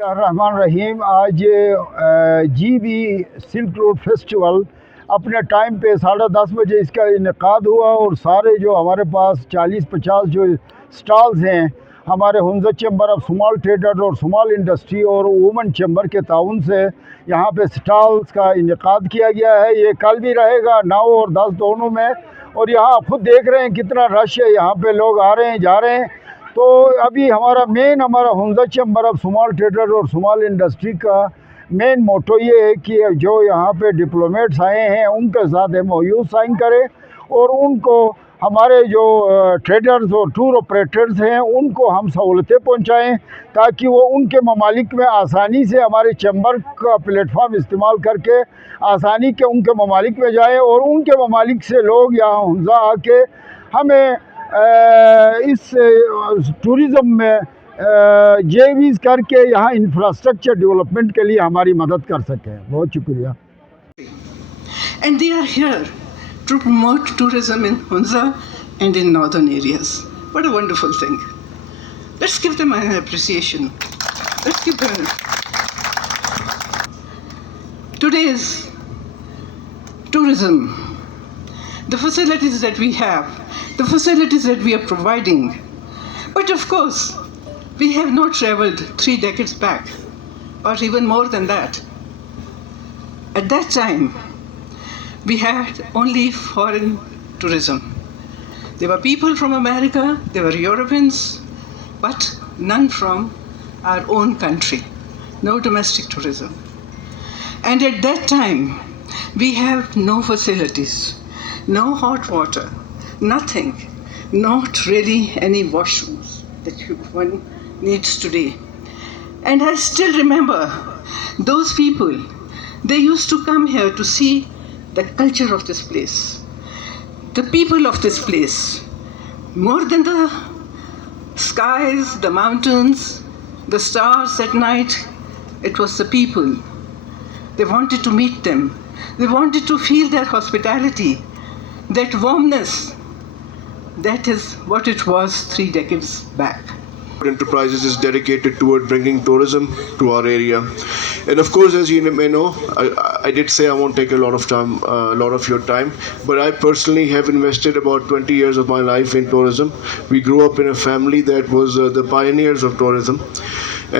الرحمن الرحیم. آج G B silk road festival اپنے ٹائم پہ 10:30 بجے اس کا انعقاد ہوا اور سارے جو ہمارے پاس 40-50 جو سٹالز ہیں ہمارے Hunza chamber of small trader اور سمال انڈسٹری اور وومن چیمبر کے تعاون سے یہاں پہ سٹالز کا انعقاد کیا گیا ہے. یہ کل بھی رہے گا 9 اور 10 دونوں میں. اور یہاں آپ خود دیکھ رہے ہیں کتنا رش ہے, یہاں پہ لوگ آ رہے ہیں جا رہے ہیں. تو ابھی ہمارا Hunza chamber of small trader اور سمال انڈسٹری کا مین موٹو یہ ہے کہ جو یہاں پہ ڈپلومیٹس آئے ہیں ان کے ساتھ ایم او یو سائن کرے اور ان کو ہمارے جو ٹریڈرز اور ٹور آپریٹرز ہیں ان کو ہم سہولتیں پہنچائیں تاکہ وہ ان کے ممالک میں آسانی سے ہمارے چیمبر کا پلیٹ فارم استعمال کر کے آسانی کے ان کے ممالک میں جائیں اور ان کے ممالک سے لوگ یہاں ہنزہ آ کے ہمیں اس ٹورزم میں جیویز کر کے یہاں انفراسٹرکچر ڈیولپمنٹ کے لیے ہماری مدد کر سکیں. بہت شکریہ. And they are here to promote tourism in Hunza and in northern areas. What a wonderful thing. Let's give them an appreciation. Let's give them. Today's tourism, the facilities that we have, the facilities that we are providing. But of course, we have not traveled 3 decades back, or even more than that. At that time, we had only foreign tourism. There were people from America, there were Europeans, but none from our own country. No domestic tourism. And at that time, we have no facilities, no hot water, nothing, not really any washrooms that one needs today. And I still remember those people, they used to come here to see the culture of this place, the people of this place. More than the skies, the mountains, the stars at night, it was the people. They wanted to meet them. They wanted to feel their hospitality, that warmness. That is what it was 3 decades back. Enterprises is dedicated toward bringing tourism to our area, and of course, as you may know, I did say I won't take a lot of your time, but I personally have invested about 20 years of my life in tourism. We grew up in a family that was the pioneers of tourism,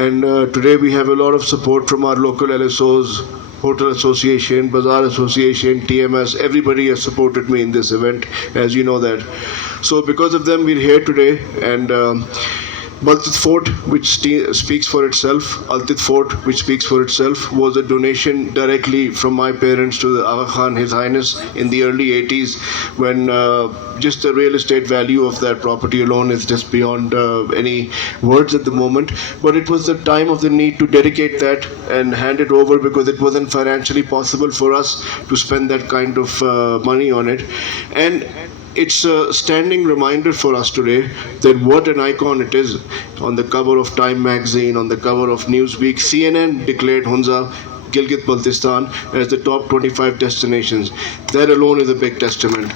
and today we have a lot of support from our local LSOs, Hotel Association, Bazaar Association, TMS. Everybody has supported me in this event, as you know that. So because of them, we're here today, and Fort, which speaks for itself, Fort, which speaks for itself, was a donation directly from my parents to the Aga Khan, His Highness, in the early 80s, when just the real estate value of that property alone is just beyond any words at the moment. But it was the time of the need to dedicate that and hand it over because it wasn't financially possible for us to spend that kind of money on it. And it's a standing reminder for us today that what an icon it is. On the cover of Time magazine, on the cover of Newsweek, CNN declared Hunza, Gilgit, Bلتستان as the top 25 destinations. That alone is a big testament.